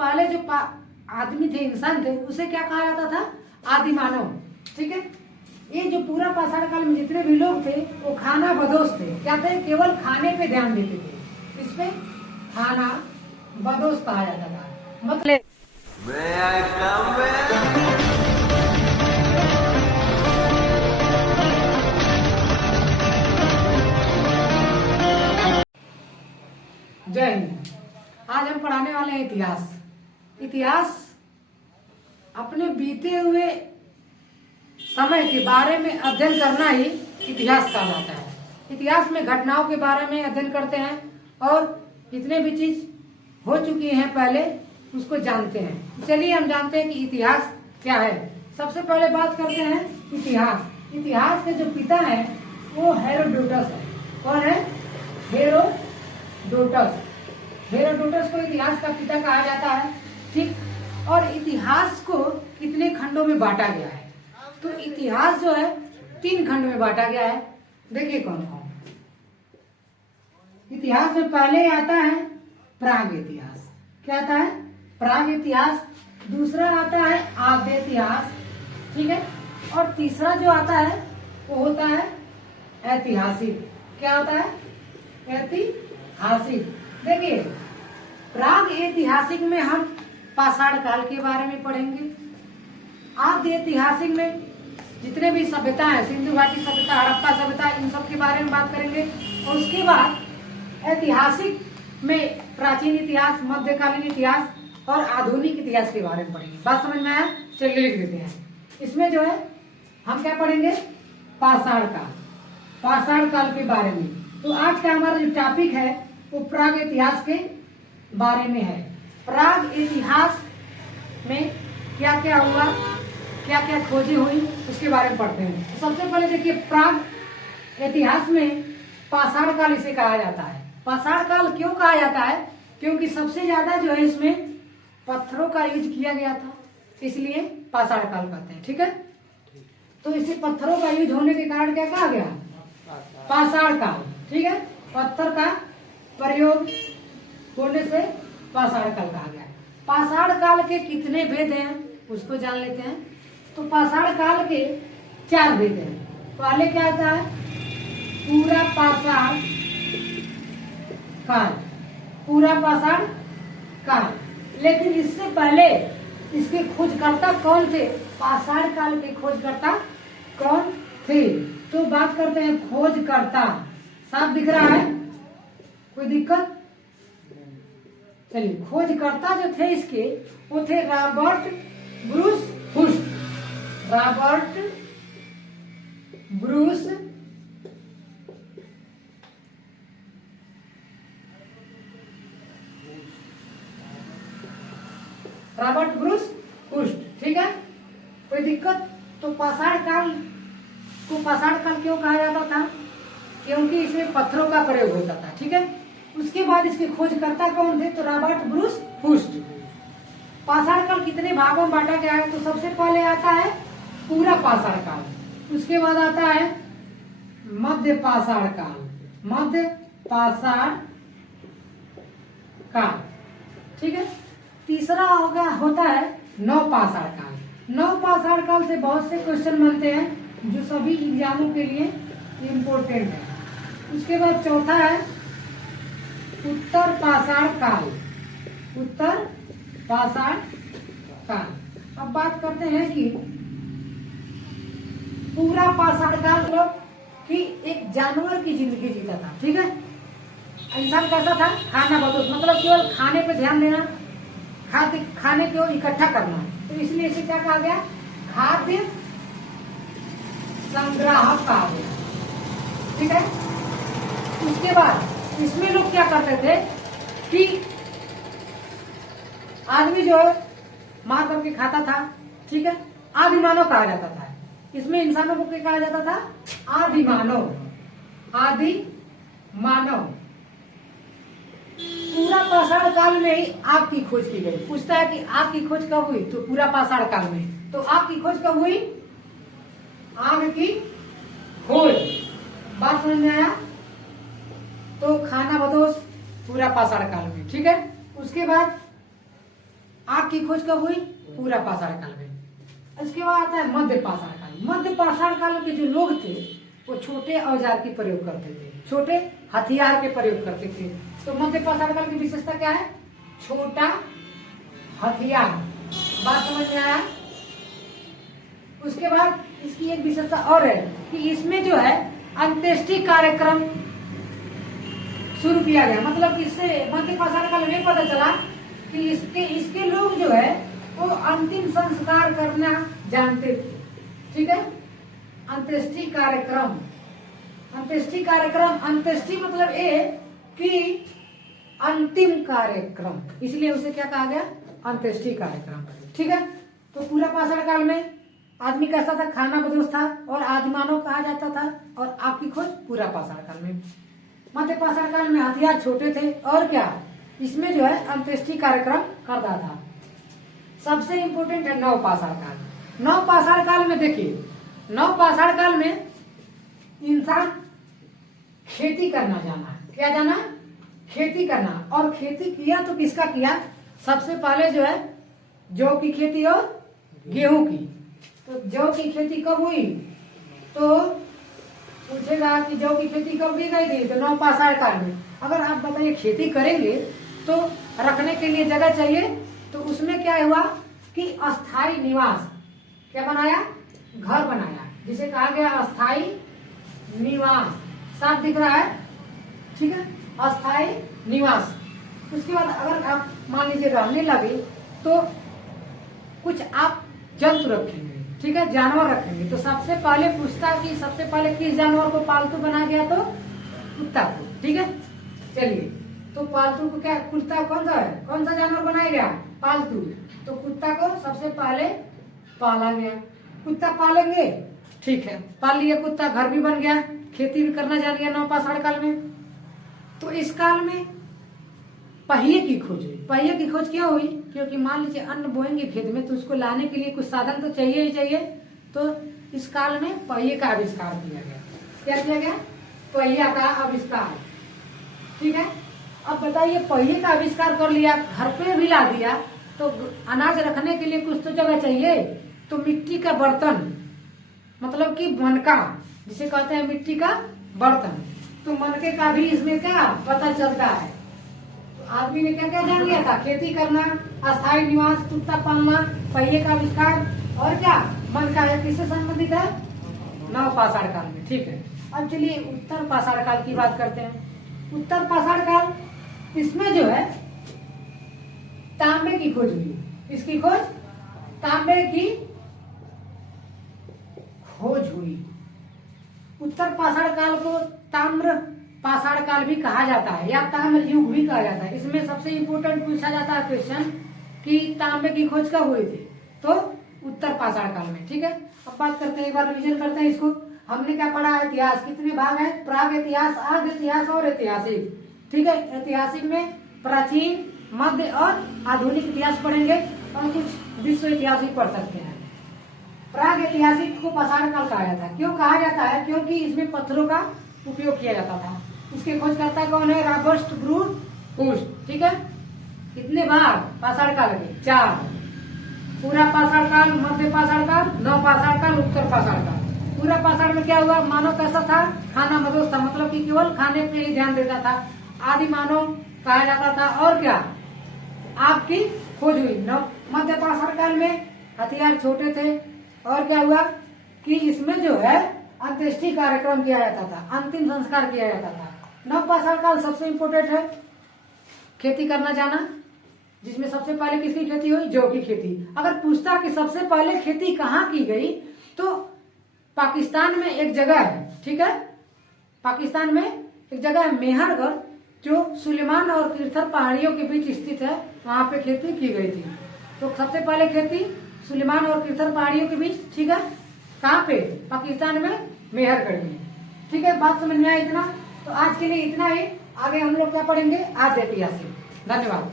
पहले जो आदमी थे, इंसान थे, उसे क्या कहा जाता था? आदि मानव। ठीक है। ये जो पूरा पाषाण काल में जितने भी लोग थे वो खाना बदोश थे। क्या थे? केवल खाने पे ध्यान देते थे। इसमें खाना बदोश कहा जाता था। मतलब जय हिंद। आज हम पढ़ाने वाले हैं इतिहास। इतिहास अपने बीते हुए समय के बारे में अध्ययन करना ही इतिहास कहलाता है। इतिहास में घटनाओं के बारे में अध्ययन करते हैं और जितने भी चीज हो चुकी हैं पहले उसको जानते हैं। चलिए हम जानते हैं कि इतिहास क्या है। सबसे पहले बात करते हैं इतिहास। इतिहास के जो पिता हैं वो हेरोडोटस है। कौन है? हेरोडोटस। हेरोडोटस को इतिहास का पिता कहा जाता है। ठीक। और इतिहास को कितने खंडों में बांटा गया है? तो इतिहास जो है 3 खंड में बांटा गया है। देखिए कौन कौन। इतिहास में पहले आता है प्राग इतिहास। क्या आता है? प्राग इतिहास। दूसरा आता है आद्य इतिहास। ठीक है। और तीसरा जो आता है वो होता है ऐतिहासिक। क्या होता है? ऐतिहासिक। देखिए प्राग ऐतिहासिक में हम पाषाण काल के बारे में पढ़ेंगे। आद्य ऐतिहासिक में जितने भी सभ्यता है, सिंधु घाटी सभ्यता, हड़प्पा सभ्यता, इन सब के बारे में बात करेंगे। और उसके बाद ऐतिहासिक में प्राचीन इतिहास, मध्यकालीन इतिहास और आधुनिक इतिहास के बारे में पढ़ेंगे। बात समझ में आया? चलिए लिख देते हैं। इसमें जो है हम क्या पढ़ेंगे? पाषाण काल। पाषाण काल के बारे में। तो आज का हमारा जो टॉपिक है वो प्राग इतिहास के बारे में है। प्राग इतिहास में क्या क्या हुआ, क्या क्या खोजें हुई, उसके बारे में पढ़ते हैं। तो सबसे पहले देखिए प्राग इतिहास में पाषाण काल इसे कहा जाता है। पाषाण काल क्यों कहा जाता है? क्योंकि सबसे ज्यादा जो है इसमें पत्थरों का यूज किया गया था, इसलिए पाषाण काल कहते हैं। ठीक है। तो इसे पत्थरों का यूज होने के कारण क्या कहा गया? पाषाण काल। ठीक है। पत्थर का प्रयोग होने से पाषाण काल कहा गया। पाषाण काल के कितने भेद हैं उसको जान लेते हैं। तो पाषाण काल के 4 भेद हैं। पहले क्या आता है? पूरा पाषाण काल। पूरा पाषाण काल। लेकिन इससे पहले इसके खोजकर्ता कौन थे? पाषाण काल के खोजकर्ता कौन थे? तो बात करते हैं खोजकर्ता। साफ दिख रहा है? कोई दिक्कत? चलिए खोजकर्ता जो थे इसके वो थे Robert Bruce Hurst. Robert Bruce Robert Bruce Hurst. ठीक है। कोई दिक्कत? तो पाषाण काल को पाषाण काल क्यों कहा जाता था? क्योंकि इसमें पत्थरों का प्रयोग होता था। ठीक है। उसके बाद इसके खोजकर्ता कौन थे? तो रॉबर्ट ब्रूस हुस्ट। पाषाण काल कितने भागों में बांटा गया है? तो सबसे पहले आता है पूरा पाषाण काल। उसके बाद आता है मध्य पाषाण काल। मध्य पाषाण काल। ठीक है। तीसरा होता है नवपाषाण काल। नवपाषाण काल से बहुत से क्वेश्चन बनते हैं जो सभी एग्जामों के लिए इम्पोर्टेंट है। उसके बाद चौथा है उत्तर पाषाण काल। उत्तर पाषाण काल। अब बात करते हैं कि पूरा पाषाण काल कि एक जानवर की जिंदगी जीता था। ठीक है। इंसान कैसा था? खाना बदोश, मतलब केवल खाने पे ध्यान देना, खाने को इकट्ठा करना। तो इसलिए इसे क्या कहा गया? खाद्य संग्राहक कहा गया। ठीक है। उसके बाद इसमें लोग क्या करते थे कि आदमी जो है मार करके खाता था। ठीक है। आदि मानव कहा जाता था। इसमें इंसानों को क्या कहा जाता था? आदि मानव। आदि मानव। पूरा पाषाण काल में ही आग की खोज की गई। पूछता है कि आग की खोज कब हुई? तो पूरा पाषाण काल में। तो आग की खोज कब हुई? आग की खोज। बात समझ में आया? तो खाना बदोश पूरा पाषाण काल में। ठीक है। उसके बाद की खोज कब हुई? पूरा पाषाण काल में। इसके बाद आता है मध्य पाषाण काल। मध्य पाषाण काल के जो लोग थे वो छोटे औजार के प्रयोग करते थे, छोटे हथियार के प्रयोग करते थे। तो मध्य पाषाण काल की विशेषता क्या है? छोटा हथियार। बात समझ में आया? उसके बाद इसकी एक विशेषता और है कि इसमें जो है अंत्येष्टि कार्यक्रम शुरू किया गया। मतलब इससे मध्य पाषाण काल में पता चला कि इसके लोग जो है वो अंतिम संस्कार करना जानते थे। ठीक है, अंत्येष्टि कार्यक्रम। अंत्येष्टि कार्यक्रम, अंत्येष्टि मतलब ये कि अंतिम कार्यक्रम, इसलिए उसे क्या कहा गया? अंत्येष्टि कार्यक्रम। ठीक है, तो पूरा पाषाण काल में आदमी कैसा था? खाना बदोश था और आदिमानव कहा जाता था। और आपकी खोज पूरा पाषाण काल में। मध्य पाषाण काल में हथियार छोटे थे और क्या इसमें जो है अंत्येष्टि कार्यक्रम करता था। सबसे इंपोर्टेंट है नव पाषाण काल। नव पाषाण काल में देखिए, नव पाषाण काल में इंसान खेती करना जाना। क्या जाना? खेती करना। और खेती किया तो किसका किया? सबसे पहले जो है जौ की खेती और गेहूं की। तो जौ की खेती कब हुई? तो पूछेगा कि जौ की खेती कब की गई थी? तो नव पाषाण काल में। अगर आप बताइए खेती करेंगे तो रखने के लिए जगह चाहिए, तो उसमें क्या हुआ कि अस्थाई निवास क्या बनाया? घर बनाया, जिसे कहा गया अस्थाई निवास। साफ दिख रहा है? ठीक है, अस्थाई निवास। उसके बाद अगर आप मान लीजिए रहने लगे तो कुछ आप जंतु रखेंगे। ठीक है, जानवर रखेंगे। तो सबसे पहले पूछता कि सबसे पहले किस जानवर को पालतू बना गया? तो कुत्ता को। ठीक है, चलिए, तो पालतू को क्या, कुत्ता कौन सा है? कौन सा जानवर बनाया गया? पालतू। तो कुत्ता को सबसे पहले पाला गया। कुत्ता पालेंगे, ठीक है, पाल लिया कुत्ता, घर भी बन गया, खेती भी करना जान गया नव पाषाण काल में। तो इस काल में पहिए की खोज हुई। पहिए की खोज क्यों हुई? क्योंकि मान लीजिए अन्न बोएंगे खेत में तो उसको लाने के लिए कुछ साधन तो चाहिए ही चाहिए। तो इस काल में पहिए का आविष्कार किया गया। क्या किया गया? पहिया का आविष्कार। ठीक है, अब बताइए पहिए का आविष्कार कर लिया, घर पे भी ला दिया, तो अनाज रखने के लिए कुछ तो जगह चाहिए। तो मिट्टी का बर्तन, मतलब कि मनका, जिसे कहते हैं मिट्टी का बर्तन, तो मनके का भी इसमें क्या पता चलता है। तो आदमी ने क्या क्या जान लिया था? खेती करना, अस्थायी निवास, कुत्ता पालना, पहिए का आविष्कार और क्या मनका है। किससे संबंधित है? नव पाषाण काल में। ठीक है, अब चलिए उत्तर पाषाण काल की बात करते हैं। उत्तर पाषाण काल, इसमें जो है तांबे की खोज हुई। इसकी खोज, तांबे की खोज हुई। उत्तर पाषाण काल को ताम्र पाषाण काल भी कहा जाता है या ताम्र युग भी कहा जाता है। इसमें सबसे इम्पोर्टेंट पूछा जाता है क्वेश्चन कि तांबे की खोज कब हुई थी? तो उत्तर पाषाण काल में। ठीक है, अब बात करते हैं, एक बार रिवीजन करते हैं इसको। हमने क्या पढ़ा? इतिहास कितने भाग है? प्राग इतिहास, आद्य इतिहास और ऐतिहासिक। ठीक है, ऐतिहासिक में प्राचीन, मध्य और आधुनिक इतिहास पढ़ेंगे और कुछ विश्व इतिहास भी पढ़ सकते हैं। प्राग ऐतिहासिक को पाषाण काल कहा जाता है। क्यों कहा जाता है? क्योंकि इसमें पत्थरों का उपयोग किया जाता था। इसके खोजकर्ता कौन है? Robert Bruce. ठीक है, कितने भाग पाषाण काल के? 4। पूरा पाषाण काल, मध्य पाषाण काल, नव पाषाण काल, उत्तर पाषाण काल। पूरा पाषाण में क्या हुआ? मानव कैसा था? खाना बदोश था, मतलब कि केवल खाने पे ही ध्यान देता था। आदि मानव कहा जाता था। और क्या आपकी खोज हुई। मध्य पाषाण काल में हथियार छोटे थे और क्या हुआ कि इसमें जो है अंत्येष्टि कार्यक्रम किया जाता था, अंतिम संस्कार किया जाता था। नव पाषाण काल सबसे इम्पोर्टेंट है खेती करना जाना, जिसमें सबसे पहले किसकी खेती हुई? जौ की खेती। अगर पूछता कि सबसे पहले खेती कहाँ की गई, तो पाकिस्तान में एक जगह है। ठीक है, पाकिस्तान में एक जगह है मेहरगढ़, जो सुलेमान और तीर्थर पहाड़ियों के बीच स्थित है, वहां पे खेती की गई थी। तो सबसे पहले खेती सुलेमान और तीर्थर पहाड़ियों के बीच। ठीक है, कहाँ पे? पाकिस्तान में मेहरगढ़ में। ठीक है, बात समझ में आया इतना? तो आज के लिए इतना ही। आगे हम लोग क्या पढ़ेंगे? आद्य ऐतिहासिक। धन्यवाद।